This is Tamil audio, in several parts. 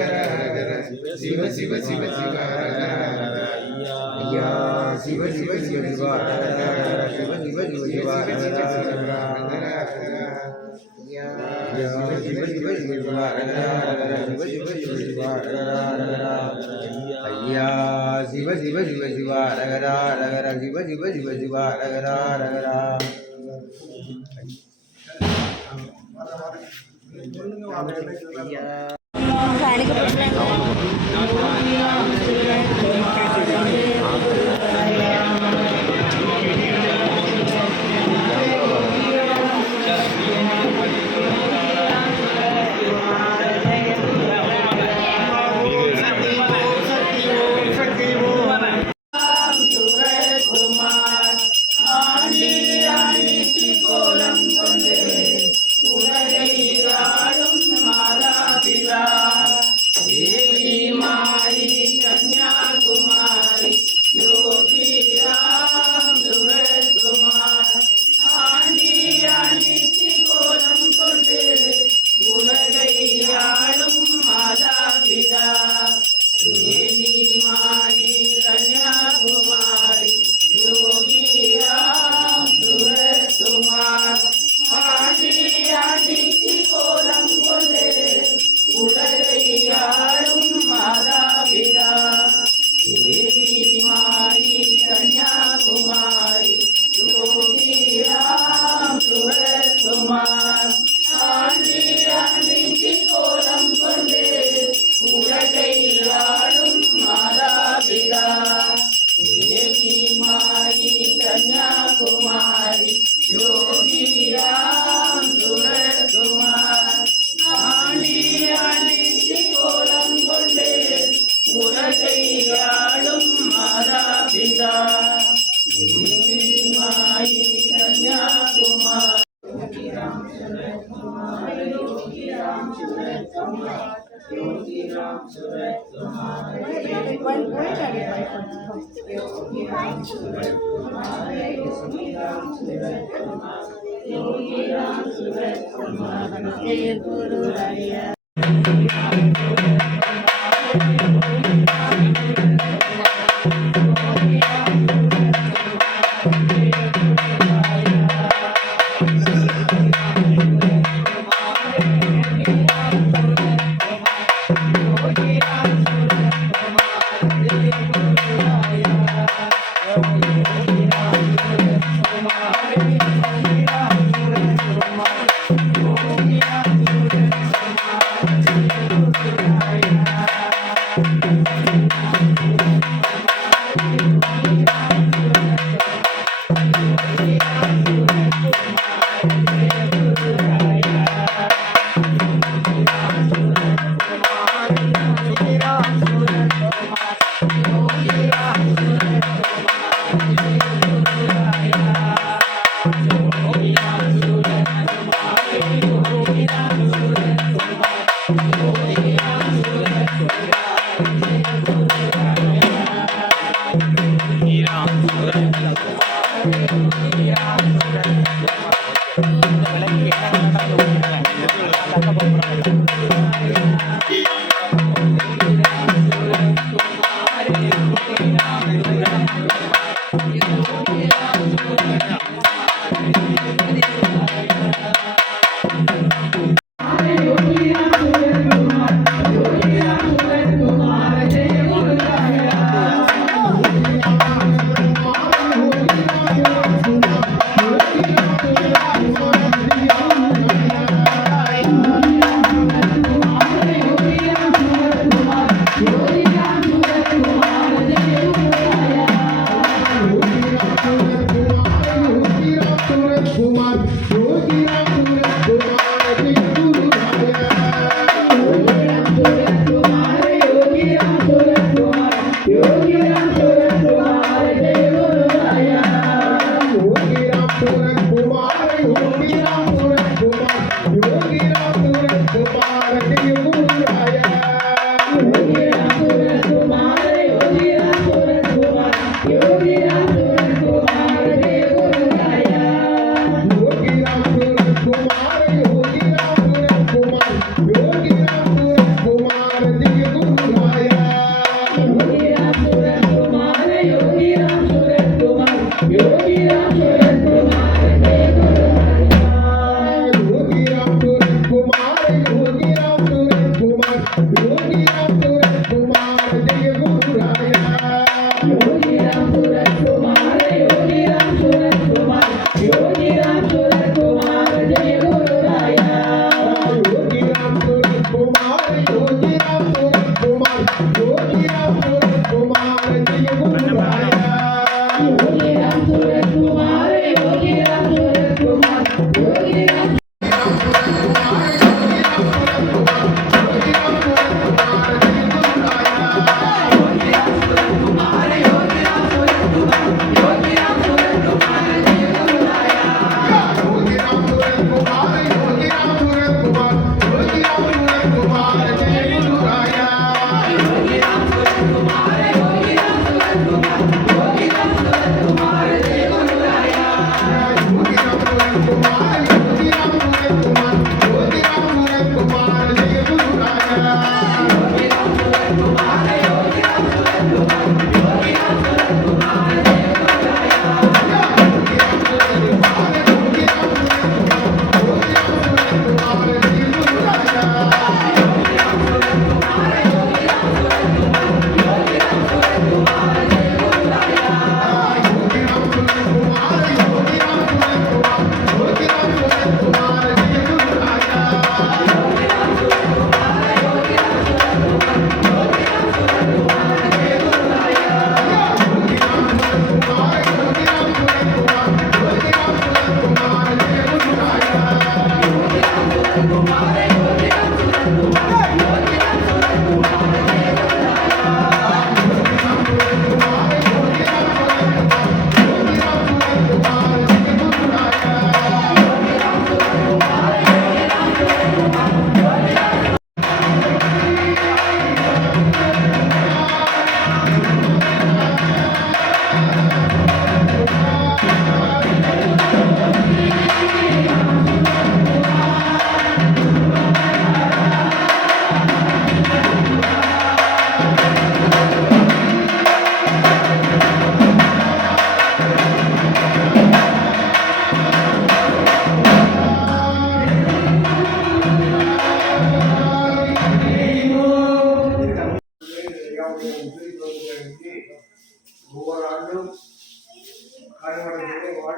சிவ சிவ சிவ சிவ ஐயா சிவ சிவ சிவ சிவ சிவ சிவ சிவ சிவ ஐயா சிவ சிவ சிவ சிவ ரகரா ரகர சிவ சிவ சிவ சிவ ரகரா ரகரா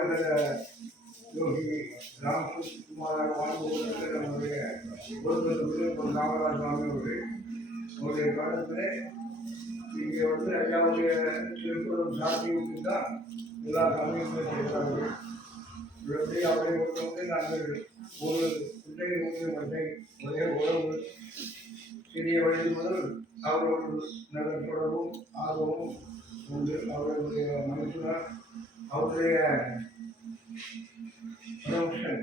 வாழ்கிற யோகி ராம்குமார் வாழ்ந்து கொண்டிருக்கிற நம்முடைய ஒரு ராமராஜ சுவாமி அவருடைய காலத்தில் இங்கே வந்து ஐயாவுடைய திருக்குறள் சாத்தியத்துக்கு தான் எல்லா சமயங்களும் செய்கிறார்கள். இப்படி அவரை பொறுத்தவரை நாங்கள் ஒரு குட்டை மட்டை ஒரே உறவு சிறிய வயது முதல் அவரோடு நல்ல தொடர்பும் ஆர்வமும் உண்டு. அவருடைய மனசுதான் அவருடைய ப்ரொஃபஷன்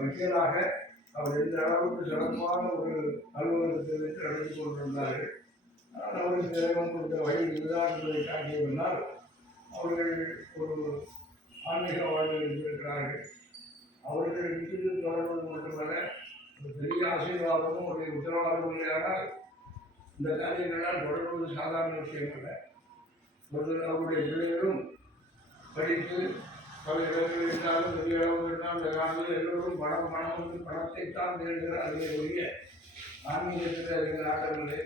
வக்கீலாக அவர் எந்த அளவுக்கு சிறப்பான ஒரு அலுவலகத்தை வைத்து நடத்தி கொண்டிருந்தார்கள். ஆனால் அவருக்கு இறைவன் கொடுத்த வழி இதுதான் என்பதை காட்டியிருந்தால் அவர்கள் ஒரு ஆன்மீக வாழ்வில் இருந்திருக்கிறார்கள். அவர்கள் விட்டு தொடர்பது மட்டுமல்ல, ஒரு பெரிய ஆசீர்வாதமும் ஒரு உத்தரவாதமும் இல்லையானால் இந்த காரியங்களால் தொடர்பது சாதாரண விஷயம் அல்ல. அவருடைய பிள்ளைகளும் படித்து பல இடங்கள் இருந்தாலும் பெரிய அளவு இருந்தாலும் இந்த காலத்தில் எல்லோரும் பணத்தைத்தான் தேடுகிறார்களே ஒழிய ஆன்மீகத்தில் இருக்கிற ஆட்டங்களே.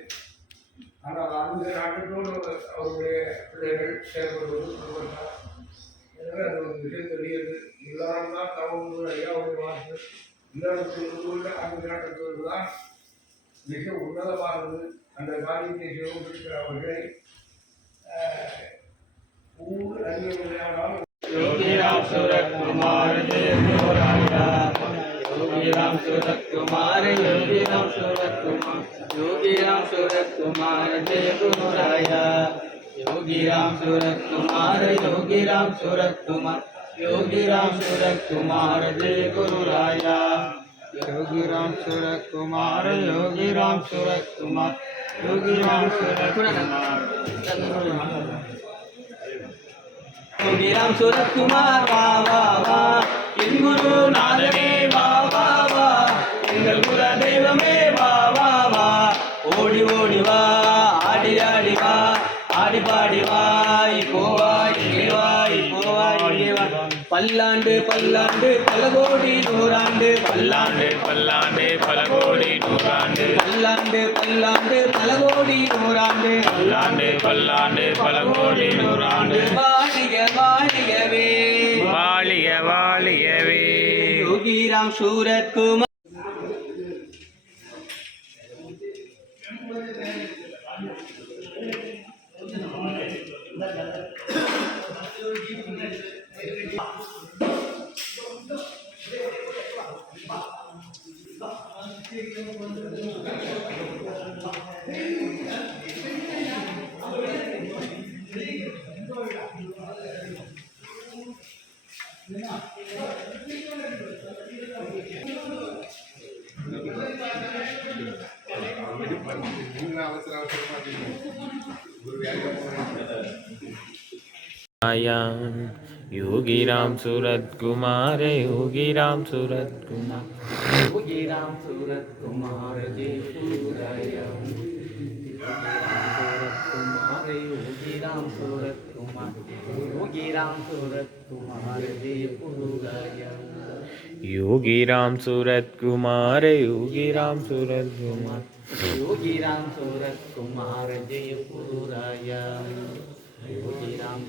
ஆனால் ஆன்மீக நாட்டத்தோடு அவருடைய பிள்ளைகள் செயல்படுவது சொல்வதால் எனவே அது ஒரு விஷயம் தெரியுது. எல்லாரும் தான் தவறு ஐயாவுடைய வாக்கு இல்லறத்தில் ஆன்மீக நாட்டத்தோடு தான் மிக உன்னதமானது. அந்த காரியத்தை செய்வதற்கு அவர்களை ஊர் அறிவியானால் योगीराम सूरत कुमार जय गुरुराया योगीराम सूरत कुमार योगीराम सूरत कुमार योगीराम सूरत कुमार जय गुरुराया योगीराम सूरत कुमार योगीराम सूरत कुमार योगीराम सूरत कुमार जय गुरुराया योगीराम सूरत कुमार योगीराम सूरत कुमार योगीराम सूरत कुमार योगीराम सूरत कुमार वा वा वा इन गुरु नादने वा वा वा इंगल कुल देवमे वा वा वा ओडी ओडी वा आडी आडी वा आडी पाडी वा इकोवा इकेवा इकोवा इकेवा पल्लांडे पल्लांडे पलगोडी नूरांडे पल्लांडे पल्लांडे पलगोडी नूरांडे पल्लांडे पल्लांडे पलगोडी नूरांडे पल्लांडे पल्लांडे पलगोडी नूरांडे वालिगवे वालिगवे योगीराम सूरत कुमार योगीराम सूरत कुमार योगीराम सूरत कुमार योगीराम सूरत कुमार जय गुरुराया योगीराम सूरत कुमार योगीराम सूरत कुमार जय गुरुराया योगीराम सूरत कुमार योगीराम सूरत कुमार योगीराम सूरत कुमार जय गुरुराया योगीराम